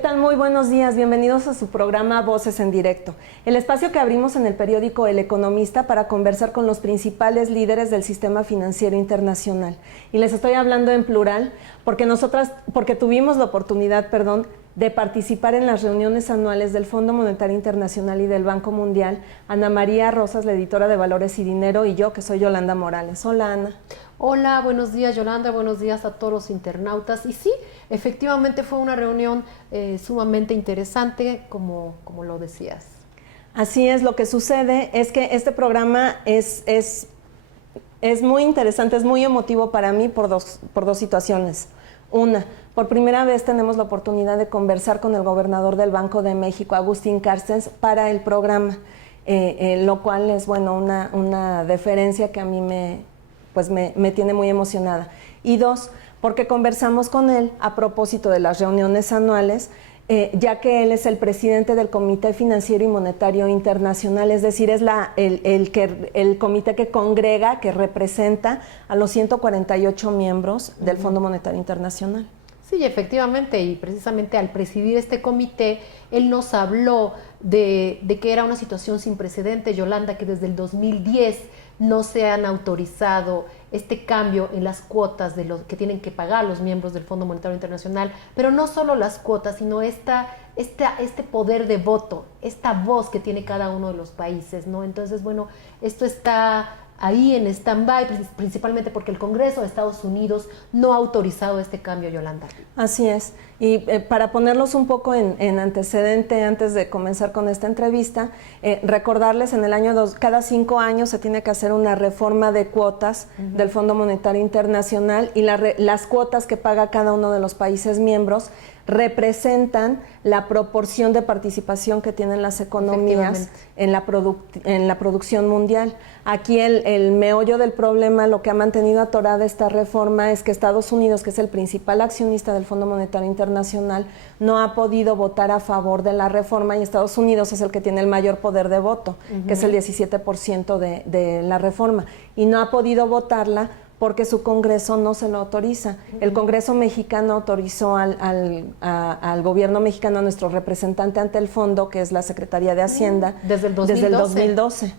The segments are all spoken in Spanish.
tal? Muy buenos días. Bienvenidos a su programa Voces en Directo, el espacio que abrimos en el periódico El Economista para conversar con los principales líderes del sistema financiero internacional. Y les estoy hablando en plural porque tuvimos la oportunidad, de participar en las reuniones anuales del Fondo Monetario Internacional y del Banco Mundial. Ana María Rosas, la editora de Valores y Dinero, y yo, que soy Yolanda Morales. Hola, Ana. Hola, buenos días, Yolanda, buenos días a todos los internautas. Y sí, efectivamente fue una reunión sumamente interesante, como lo decías. Así es, lo que sucede es que este programa es muy interesante, es muy emotivo para mí por dos situaciones. Una, por primera vez tenemos la oportunidad de conversar con el gobernador del Banco de México, Agustín Carstens, para el programa, lo cual es, bueno, una deferencia que a mí me tiene muy emocionada. Y dos, porque conversamos con él a propósito de las reuniones anuales, ya que él es el presidente del Comité Financiero y Monetario Internacional, es decir, es el comité que congrega, que representa a los 148 miembros del Fondo Monetario Internacional. Sí, efectivamente, y precisamente al presidir este comité, él nos habló de que era una situación sin precedentes, Yolanda, que desde el 2010 no se han autorizado este cambio en las cuotas de los que tienen que pagar los miembros del Fondo Monetario Internacional, pero no solo las cuotas, sino este poder de voto, esta voz que tiene cada uno de los países, ¿no? Entonces, bueno, esto está ahí en stand-by, principalmente porque el Congreso de Estados Unidos no ha autorizado este cambio, Yolanda. Así es. Y para ponerlos un poco en antecedente, antes de comenzar con esta entrevista, recordarles, cada 5 años se tiene que hacer una reforma de cuotas del Fondo Monetario Internacional, y las cuotas que paga cada uno de los países miembros representan la proporción de participación que tienen las economías en la producción mundial. Aquí el meollo del problema, lo que ha mantenido atorada esta reforma, es que Estados Unidos, que es el principal accionista del Fondo Monetario Internacional, no ha podido votar a favor de la reforma, y Estados Unidos es el que tiene el mayor poder de voto, que es el 17% de la reforma, y no ha podido votarla porque su Congreso no se lo autoriza. El Congreso mexicano autorizó al gobierno mexicano, a nuestro representante ante el fondo, que es la Secretaría de Hacienda, desde el 2012.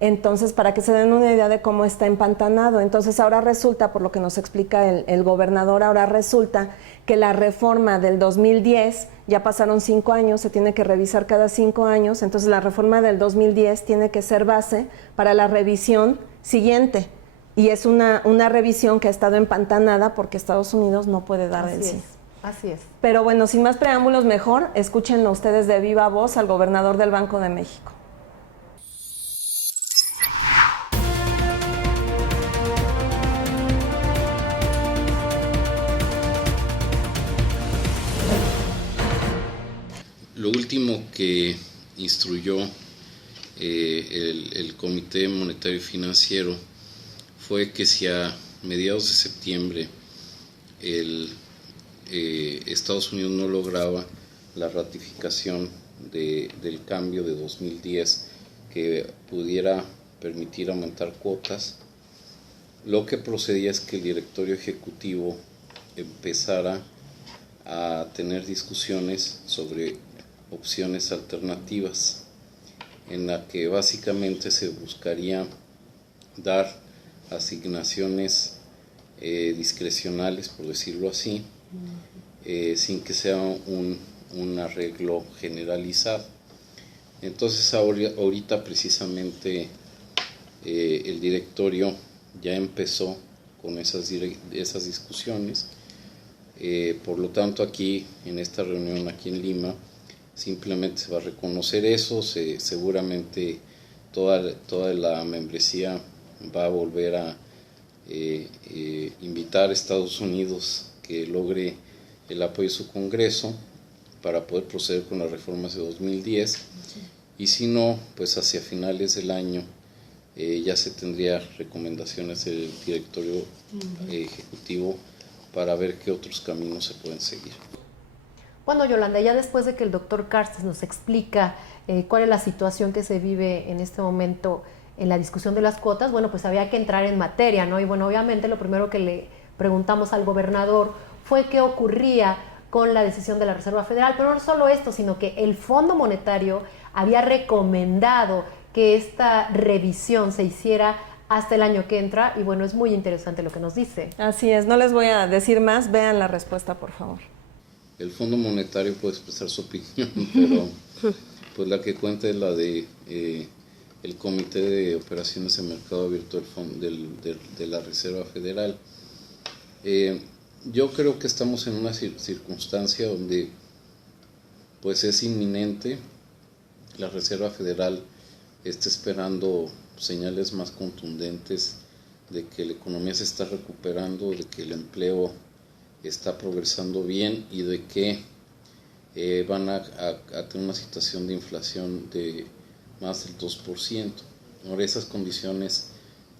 Entonces, para que se den una idea de cómo está empantanado. Entonces, ahora resulta, por lo que nos explica el gobernador, ahora resulta que la reforma del 2010, ya pasaron 5 años, se tiene que revisar cada 5 años, entonces la reforma del 2010 tiene que ser base para la revisión siguiente. Y es una revisión que ha estado empantanada porque Estados Unidos no puede dar de sí. Así es. Pero bueno, sin más preámbulos, mejor escúchenlo ustedes de viva voz al gobernador del Banco de México. Lo último que instruyó el Comité Monetario y Financiero fue que si a mediados de septiembre Estados Unidos no lograba la ratificación del cambio de 2010 que pudiera permitir aumentar cuotas, lo que procedía es que el directorio ejecutivo empezara a tener discusiones sobre opciones alternativas, en la que básicamente se buscaría dar asignaciones discrecionales, por decirlo así, sin que sea un arreglo generalizado. Entonces ahorita precisamente el directorio ya empezó con esas discusiones. Por lo tanto, aquí en esta reunión aquí en Lima simplemente se va a reconocer eso. Seguramente toda la membresía va a volver a invitar a Estados Unidos que logre el apoyo de su Congreso para poder proceder con las reformas de 2010, y si no, pues hacia finales del año ya se tendría recomendaciones del directorio ejecutivo para ver qué otros caminos se pueden seguir. Bueno, Yolanda, ya después de que el doctor Carstens nos explica cuál es la situación que se vive en este momento en la discusión de las cuotas, bueno, pues había que entrar en materia, ¿no? Y bueno, obviamente lo primero que le preguntamos al gobernador fue qué ocurría con la decisión de la Reserva Federal. Pero no solo esto, sino que el Fondo Monetario había recomendado que esta revisión se hiciera hasta el año que entra, y bueno, es muy interesante lo que nos dice. Así es, no les voy a decir más, vean la respuesta, por favor. El Fondo Monetario puede expresar su opinión, pero pues la que cuenta es la de el Comité de Operaciones en Mercado Abierto de la Reserva Federal. Yo creo que estamos en una circunstancia donde pues es inminente. La Reserva Federal está esperando señales más contundentes de que la economía se está recuperando, de que el empleo está progresando bien y de que van a tener una situación de inflación de más del 2%. Ahora, esas condiciones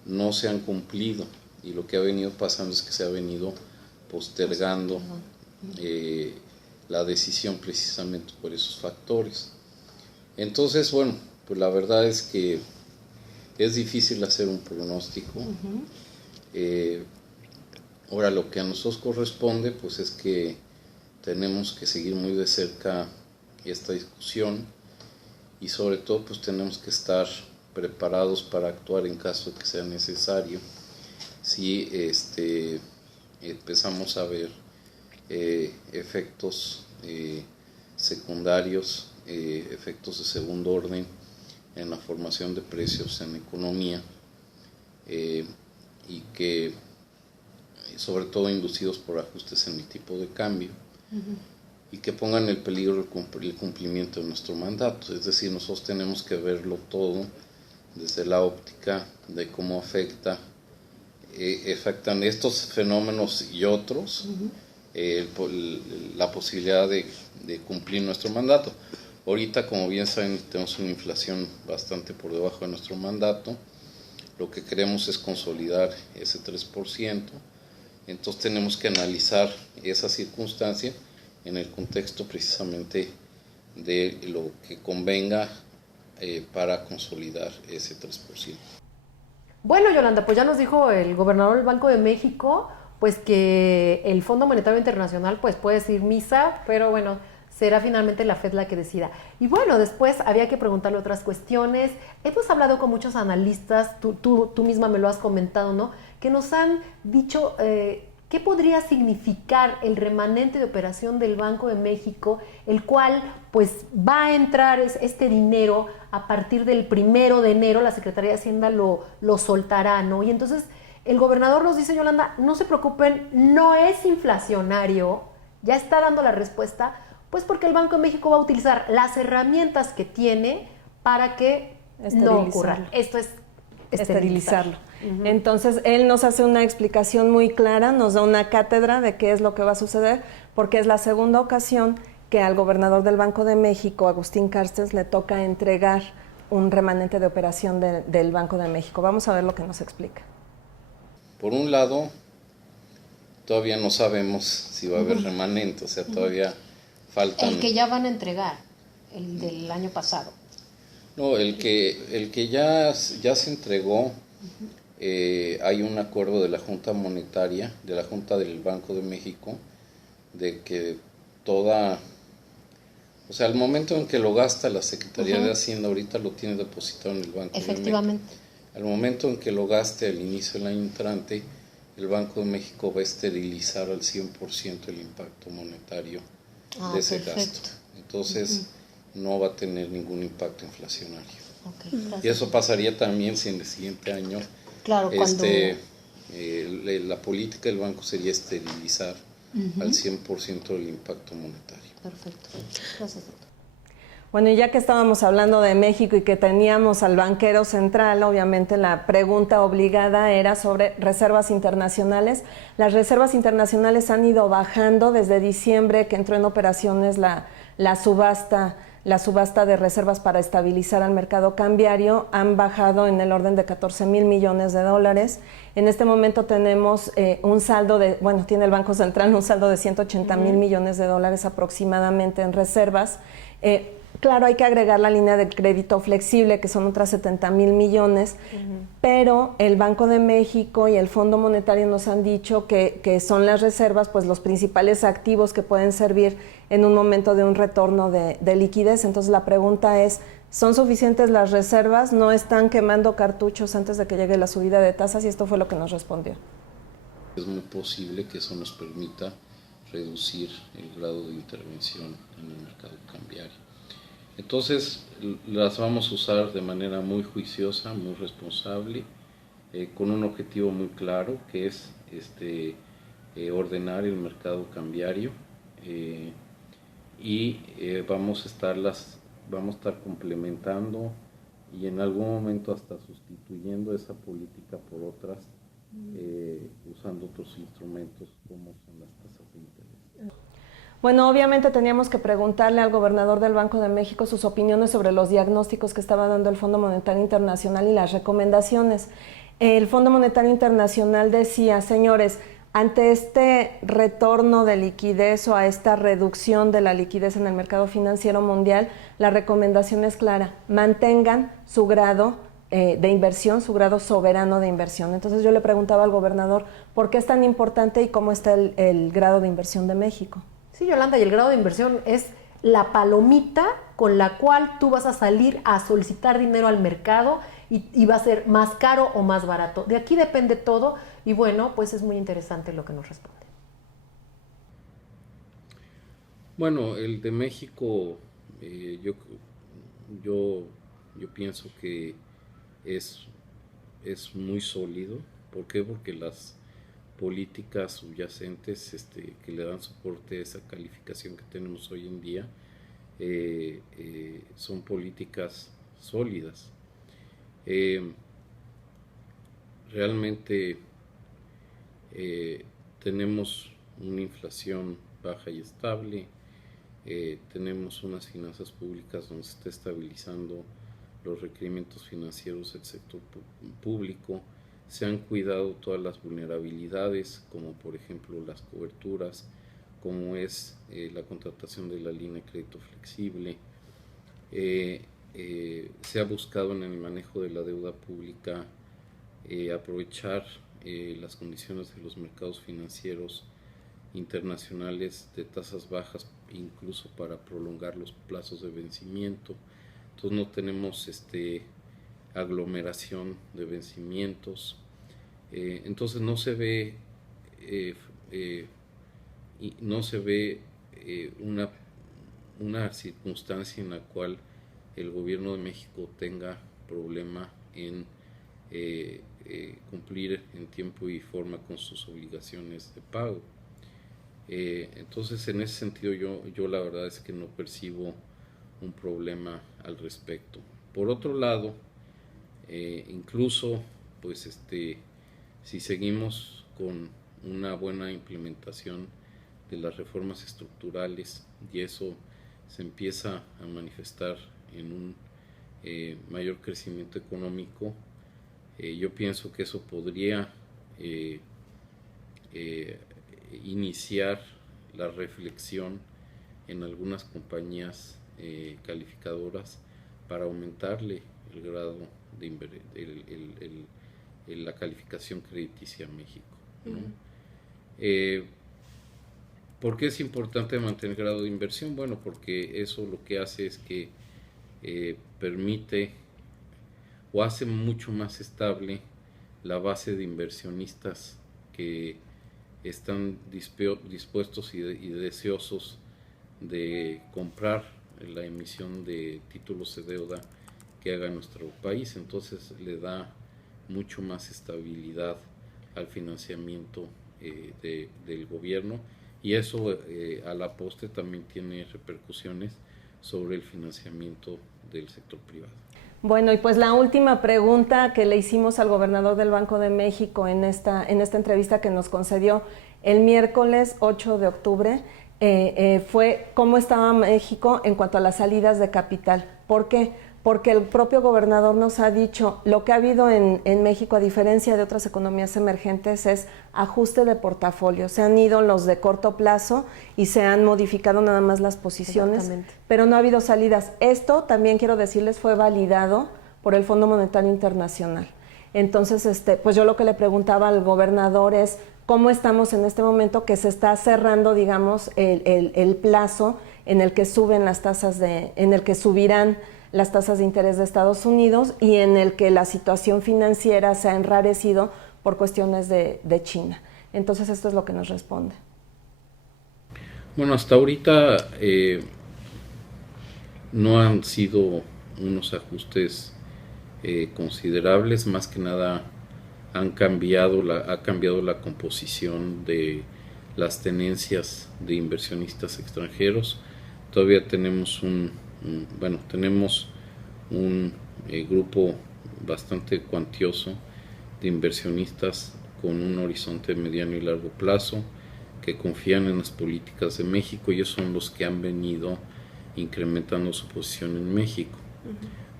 no se han cumplido y lo que ha venido pasando es que se ha venido postergando la decisión precisamente por esos factores. Entonces, bueno, pues la verdad es que es difícil hacer un pronóstico. Ahora, lo que a nosotros corresponde pues es que tenemos que seguir muy de cerca esta discusión y sobre todo pues tenemos que estar preparados para actuar en caso de que sea necesario si empezamos a ver efectos secundarios, efectos de segundo orden en la formación de precios en la economía y que sobre todo inducidos por ajustes en el tipo de cambio y que pongan en peligro el cumplimiento de nuestro mandato. Es decir, nosotros tenemos que verlo todo desde la óptica de cómo afectan estos fenómenos y otros la posibilidad de cumplir nuestro mandato. Ahorita, como bien saben, tenemos una inflación bastante por debajo de nuestro mandato. Lo que queremos es consolidar ese 3%. Entonces tenemos que analizar esa circunstancia en el contexto precisamente de lo que convenga para consolidar ese 3%. Bueno, Yolanda, pues ya nos dijo el gobernador del Banco de México, pues que el Fondo Monetario Internacional pues puede decir misa, pero bueno, será finalmente la Fed la que decida. Y bueno, después había que preguntarle otras cuestiones. Hemos hablado con muchos analistas, tú misma me lo has comentado, ¿no? Que nos han dicho qué podría significar el remanente de operación del Banco de México, el cual pues va a entrar este dinero a partir del 1 de enero, la Secretaría de Hacienda lo soltará, ¿no? Y entonces el gobernador nos dice, Yolanda, no se preocupen, no es inflacionario, ya está dando la respuesta, pues porque el Banco de México va a utilizar las herramientas que tiene para que no ocurra. Esto es esterilizarlo. Entonces, él nos hace una explicación muy clara, nos da una cátedra de qué es lo que va a suceder, porque es la segunda ocasión que al gobernador del Banco de México, Agustín Carstens, le toca entregar un remanente de operación del Banco de México. Vamos a ver lo que nos explica. Por un lado, todavía no sabemos si va a haber remanente, o sea, todavía faltan... El que ya van a entregar, el del año pasado. No, el que ya se entregó, hay un acuerdo de la Junta Monetaria, de la Junta del Banco de México, de que o sea, al momento en que lo gasta la Secretaría de Hacienda, ahorita lo tiene depositado en el Banco de México. Efectivamente. Al momento en que lo gaste al inicio del año entrante, el Banco de México va a esterilizar al 100% el impacto monetario de ese gasto. Entonces, no va a tener ningún impacto inflacionario. Y eso pasaría también si en el siguiente año la política del banco sería esterilizar al 100% del impacto monetario. Perfecto. Gracias, doctor. Bueno, y ya que estábamos hablando de México y que teníamos al banquero central, obviamente la pregunta obligada era sobre reservas internacionales. Las reservas internacionales han ido bajando desde diciembre, que entró en operaciones la subasta de reservas para estabilizar al mercado cambiario. Han bajado en el orden de 14,000 millones de dólares. En este momento tenemos un saldo tiene el Banco Central un saldo de 180,000 millones de dólares aproximadamente en reservas. Claro, hay que agregar la línea de crédito flexible, que son otras 70,000 millones, pero el Banco de México y el Fondo Monetario nos han dicho que son las reservas, pues los principales activos que pueden servir en un momento de un retorno de liquidez. Entonces la pregunta es, ¿son suficientes las reservas? ¿No están quemando cartuchos antes de que llegue la subida de tasas? Y esto fue lo que nos respondió. Es muy posible que eso nos permita reducir el grado de intervención en el mercado cambiario. Entonces las vamos a usar de manera muy juiciosa, muy responsable, con un objetivo muy claro, que es ordenar el mercado cambiario, y vamos a estar complementando y en algún momento hasta sustituyendo esa política por otras, usando otros instrumentos como son las tasas de interés. Bueno, obviamente teníamos que preguntarle al gobernador del Banco de México sus opiniones sobre los diagnósticos que estaba dando el Fondo Monetario Internacional y las recomendaciones. El Fondo Monetario Internacional decía, señores, ante este retorno de liquidez o a esta reducción de la liquidez en el mercado financiero mundial, la recomendación es clara, mantengan su grado de inversión, su grado soberano de inversión. Entonces yo le preguntaba al gobernador, ¿por qué es tan importante y cómo está el grado de inversión de México? Sí, Yolanda, y el grado de inversión es la palomita con la cual tú vas a salir a solicitar dinero al mercado y va a ser más caro o más barato. De aquí depende todo y bueno, pues es muy interesante lo que nos responde. Bueno, el de México, yo pienso que es muy sólido. ¿Por qué? Porque las políticas subyacentes que le dan soporte a esa calificación que tenemos hoy en día son políticas sólidas. Realmente tenemos una inflación baja y estable, tenemos unas finanzas públicas donde se está estabilizando los requerimientos financieros del sector público, se han cuidado todas las vulnerabilidades, como por ejemplo las coberturas, como es la contratación de la línea de crédito flexible. Se ha buscado en el manejo de la deuda pública aprovechar las condiciones de los mercados financieros internacionales de tasas bajas, incluso para prolongar los plazos de vencimiento. Entonces no tenemos aglomeración de vencimientos. Entonces no se ve una circunstancia en la cual el gobierno de México tenga problema en cumplir en tiempo y forma con sus obligaciones de pago. Entonces en ese sentido yo la verdad es que no percibo un problema al respecto. Por otro lado, incluso pues si seguimos con una buena implementación de las reformas estructurales y eso se empieza a manifestar en un mayor crecimiento económico, yo pienso que eso podría iniciar la reflexión en algunas compañías calificadoras para aumentarle el grado de la calificación crediticia a México, ¿no? ¿Por qué es importante mantener el grado de inversión? Bueno, porque eso lo que hace es que permite o hace mucho más estable la base de inversionistas que están dispuestos y deseosos de comprar la emisión de títulos de deuda que haga nuestro país. Entonces le da mucho más estabilidad al financiamiento del gobierno y eso a la postre también tiene repercusiones sobre el financiamiento del sector privado. Bueno, y pues la última pregunta que le hicimos al gobernador del Banco de México en esta entrevista que nos concedió el miércoles 8 de octubre fue cómo estaba México en cuanto a las salidas de capital. ¿Por qué? porque el propio gobernador nos ha dicho, lo que ha habido en México, a diferencia de otras economías emergentes, es ajuste de portafolio. Se han ido los de corto plazo y se han modificado nada más las posiciones, pero no ha habido salidas. Esto, también quiero decirles, fue validado por el Fondo Monetario Internacional. Entonces, pues yo lo que le preguntaba al gobernador es, ¿cómo estamos en este momento que se está cerrando, digamos, el plazo en el que suben las tasas en el que subirán las tasas de interés de Estados Unidos y en el que la situación financiera se ha enrarecido por cuestiones de China? Entonces, esto es lo que nos responde. Bueno, hasta ahorita no han sido unos ajustes considerables, más que nada ha cambiado la composición de las tenencias de inversionistas extranjeros. Todavía tenemos tenemos un grupo bastante cuantioso de inversionistas con un horizonte mediano y largo plazo que confían en las políticas de México, y ellos son los que han venido incrementando su posición en México.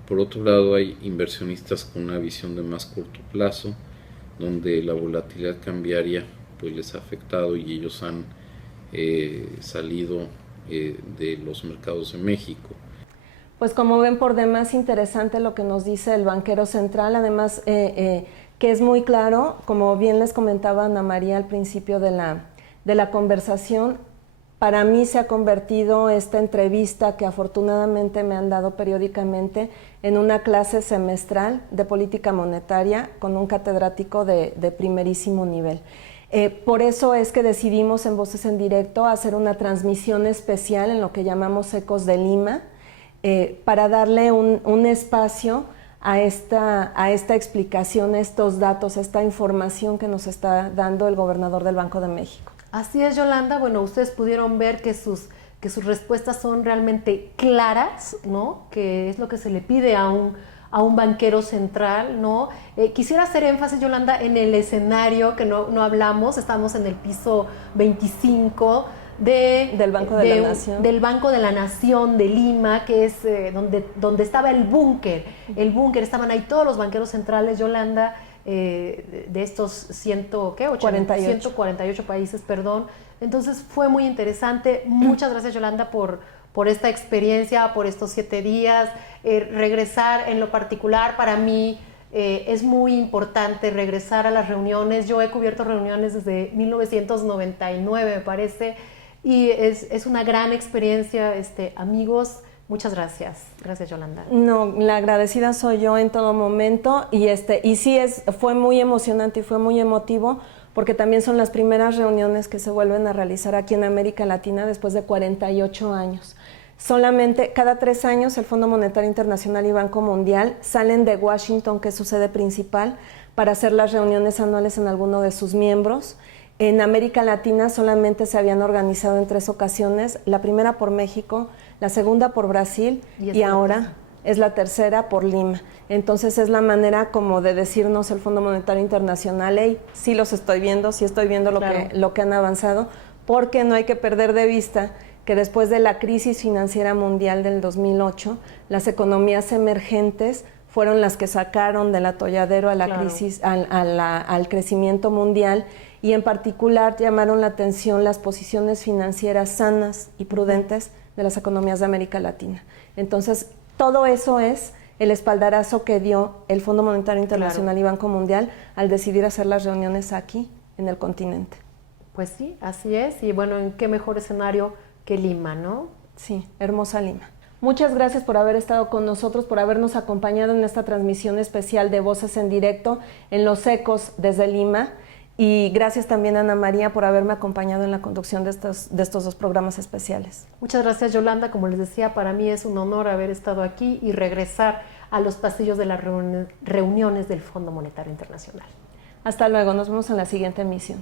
Por otro lado, hay inversionistas con una visión de más corto plazo, donde la volatilidad cambiaria pues les ha afectado y ellos han salido de los mercados de México. Pues como ven, por demás interesante lo que nos dice el banquero central, además que es muy claro, como bien les comentaba Ana María al principio de la conversación. Para mí se ha convertido esta entrevista, que afortunadamente me han dado periódicamente, en una clase semestral de política monetaria con un catedrático de primerísimo nivel. Por eso es que decidimos en Voces en Directo hacer una transmisión especial en lo que llamamos Ecos de Lima, para darle un espacio a esta explicación, a estos datos, a esta información que nos está dando el gobernador del Banco de México. Así es, Yolanda. Bueno, ustedes pudieron ver que sus respuestas son realmente claras, ¿no? Que es lo que se le pide a un banquero central, ¿no? Quisiera hacer énfasis, Yolanda, en el escenario que no hablamos. Estamos en el piso 25 del Banco de la Nación. Del Banco de la Nación de Lima, que es donde estaba el búnker. Estaban ahí todos los banqueros centrales, Yolanda, de estos 148 países, perdón. Entonces fue muy interesante. Muchas gracias, Yolanda, por esta experiencia, por estos 7 días. Regresar en lo particular para mí es muy importante, regresar a las reuniones. Yo he cubierto reuniones desde 1999, me parece, y es una gran experiencia, amigos. Muchas gracias. Gracias, Yolanda. No, la agradecida soy yo en todo momento, y sí fue muy emocionante y fue muy emotivo, porque también son las primeras reuniones que se vuelven a realizar aquí en América Latina después de 48 años. Solamente cada 3 años el Fondo Monetario Internacional y Banco Mundial salen de Washington, que es su sede principal, para hacer las reuniones anuales en alguno de sus miembros. En América Latina solamente se habían organizado en 3 ocasiones, la primera por México, la segunda por Brasil y ahora es la tercera por Lima. Entonces es la manera como de decirnos el Fondo Monetario Internacional: hey, sí los estoy viendo, sí estoy viendo lo que han avanzado, porque no hay que perder de vista que después de la crisis financiera mundial del 2008, las economías emergentes fueron las que sacaron del atolladero a la crisis, al crecimiento mundial, y en particular llamaron la atención las posiciones financieras sanas y prudentes de las economías de América Latina. Entonces, todo eso es el espaldarazo que dio el Fondo Monetario Internacional y Banco Mundial al decidir hacer las reuniones aquí, en el continente. Pues sí, así es. Y bueno, ¿en qué mejor escenario que Lima, no? Sí, hermosa Lima. Muchas gracias por haber estado con nosotros, por habernos acompañado en esta transmisión especial de Voces en Directo en Los Ecos desde Lima. Y gracias también a Ana María por haberme acompañado en la conducción de estos 2 programas especiales. Muchas gracias, Yolanda. Como les decía, para mí es un honor haber estado aquí y regresar a los pasillos de las reuniones del Fondo Monetario Internacional. Hasta luego, nos vemos en la siguiente emisión.